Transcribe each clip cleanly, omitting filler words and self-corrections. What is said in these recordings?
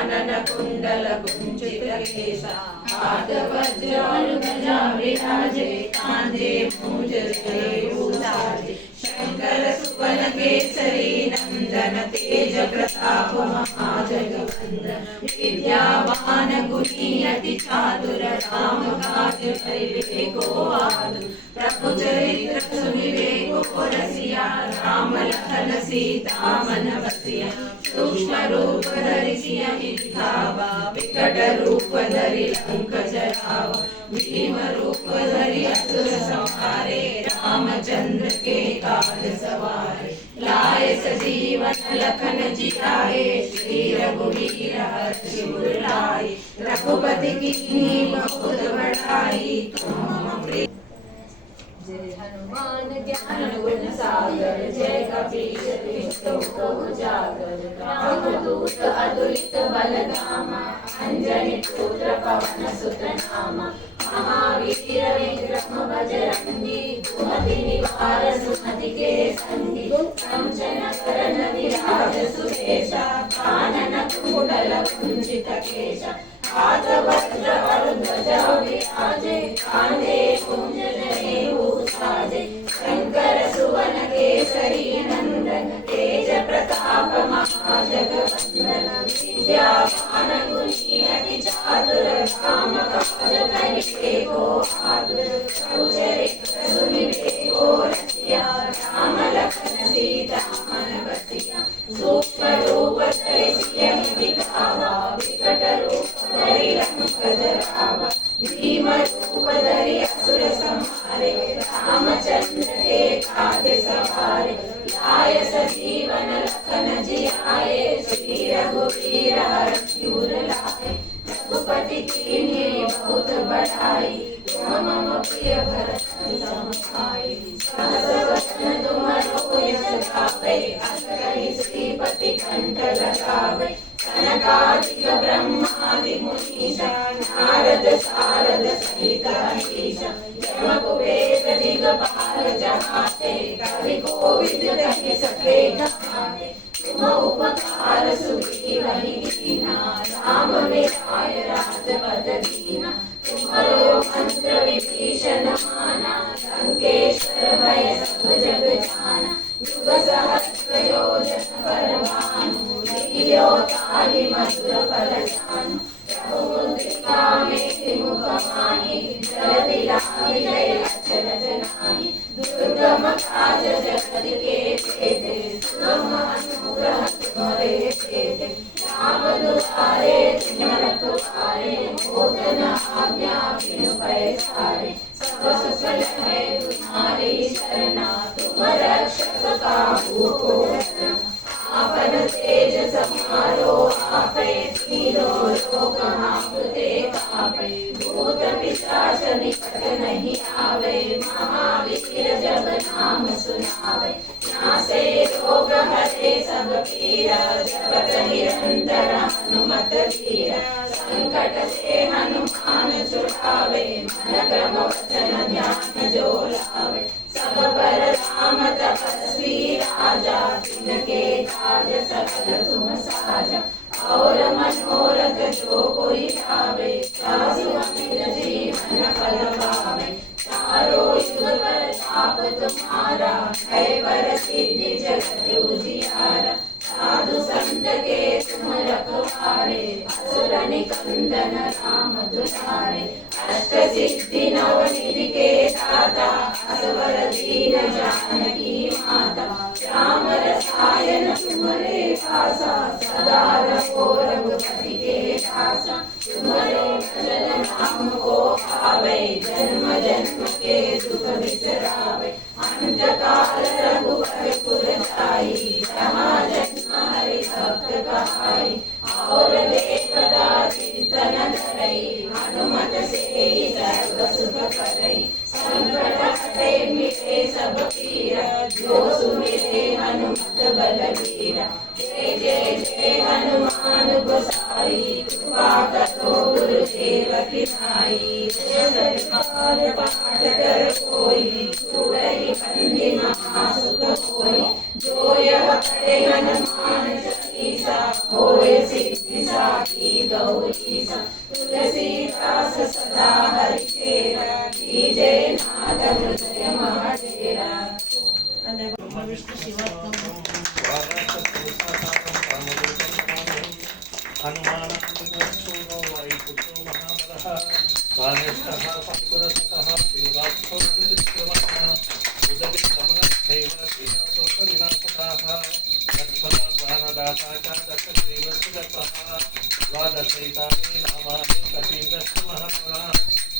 कानन कुंडल कुंचित केश हाथ वज्र ध्वजा विराजे कांधे मूंज जनेऊ साजे शंकर सुवन केसरी नंदन तेज प्रताप महाजगवंदन विद्यावान गुणी अति चातुर राम काज करिबे को आतुर प्रभु चरित्र सुनिबे को रसिया राम लखन सीता मन बसिया सूक्ष्म रूप धरि सियहि दिखावा विकट रूप धरि लंक जरावा भीम रूप धरि असुर संहारे रामचंद्र के काज सवारे लाए सजीवन लखन जियाए श्री रघुवीर हर्षि उर लाए रघुपति कीन्ही बहुत बड़ाई तुम मम प्रिय। जय हनुमान ज्ञान गुण सागर जय कपीश तिष्ठो उजागर रामदूत अतुलित बल धामा अंजनी पुत्र पवन सुत नामा महावीर विक्रम बजरंगी सुमति निवार सुमति के संगी कंचन वरण विराज सुरेशा कानन कुंडल कुंचित केशा हाथ वज्र और ध्वजा विराजे कांधे मूंज जनेऊ साजे शंकर सुवन केसरी नंदन तेज प्रताप महाजगवंदन विद्यावान गुणी अति चातुर राम काज करिबे को आतुर प्रभु चरित्र सुनिबे को रसिया राम लखन सीता मन बसिया सूक्ष्म रूप धरि सियहि दिखावा विकट रूप धरि लंक जरावा भीम रूप धरि असुर संहारे रामचंद्र के काज सवारे लाए सजीवन लखन जियाए श्री रघुवीर हर्षि उर लाए रघुपति कीन्ही बहुत बड़ाई तुम मम प्रिय भरत सम भाई सहस वदन तुमरो यश गावे अस कहि श्रीपति कंठ लगावे सनकादिक ब्रह्मादि मुनीश नारद शारद सहित अहीश यम कुबेर दिगपाल जहाते कवि कोविद कहि सके कहाते तुम उपकार सुग्रीवहि कीना राम मिलाय राजपद दीना तुम्हारो मंत्र विभीषण माना लंकेश्वर भय सब जग जाना युग सहस्र योजन पर भानु लील्यो ताहि मधुर फल जानु प्रभु मुद्रिका मेघि मुख माहि जल बिलाहि जय अचरज नाहि दुर्गम काज जगत के भेदे सुगम अनुग्रह तुम्हारे भेदे राम दुआरे तुम रखवारे होत न आज्ञा बिनु पैसारे सब सुखल है तुम्हारी शरणा तुम रक्षक काहू को डरना आपन तेज समारो आपे तीनों लोक हांकते कापे भूत पिशाच निकट नहीं आवे महावीर जब नाम सुनावे नासे रोग हरे सब पीरा जपत निरंतर हनुमत वीरा संकट से हनुमान छुड़ावे मन क्रम वचन ध्यान जो लावे सब पर राम तपस्वी राजा तिनके काज सकल तुम साजा और मनोरथ जो कोई लावे सासु अमित जीवन फल पावे चारों युग प्रताप तुम्हारा है वर सिद्धि जगत उजियारा साधु संत के तुम रखवारे असुर निकंदन राम दुलारे अष्ट सिद्धि नव निधि के दाता असवर दीन जानकी माता राम रसायन तुम्हारे पासा सदा रहो रघुपति के दासा तुम्हारे भजन नाम को पावे जन्म जन्म के दुख बिसरावे अंत काल रघुवर पुर जाई जहाँ जन्म हरि भक्त कहाई और देवता चिंतन धरई हनुमत से सर्व सुख करई संकट हटे मिटे सब पीरा जो सुमिरे हनुमत बलबीरा जय जय जय हनुमान गोसाई कृपा करो गुरुदेव की नाई जय सरकार पाठ कर कोई छूटहि बंदी महासुख होई जो यह पढ़े हनुमान चालीसा होए सिद्धि साखी गौरी तुलसीदास सदा हरिचेरा कीजे नाथ हृदय महाडेरा विष्णु शिवोत्तम हनुमानन्दो वायुपुत्रो महाबलः बालेष्ठः पङ्कुलसखः पिङ्गाक्षोरविक्रमः उदतिक्रमणस्थैव सीताशोकविनाशकाः लक्ष्मणप्राणदाता च दशग्रीवसुदत्वः द्वादशैतानि नामानि कपीन्द्रस्य महत्त्वः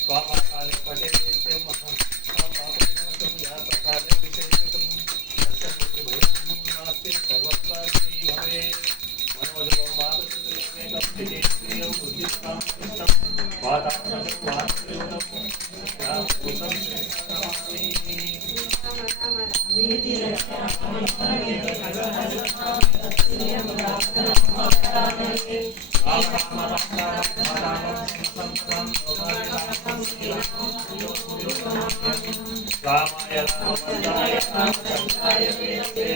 स्वापाकाले पटे नित्यं महापापविनाशं यातकाले विशेषितं तस्य मृत्युभयं नास्ति सर्वत्र भवेत् मनोजवं वादसुतमेकं प्रियं बुद्धिस्तां कृष्णं वातात्मजं वात्सल्यं याभूतं नमामि रामाय रामचन्द्राय रामचन्द्राय वेदे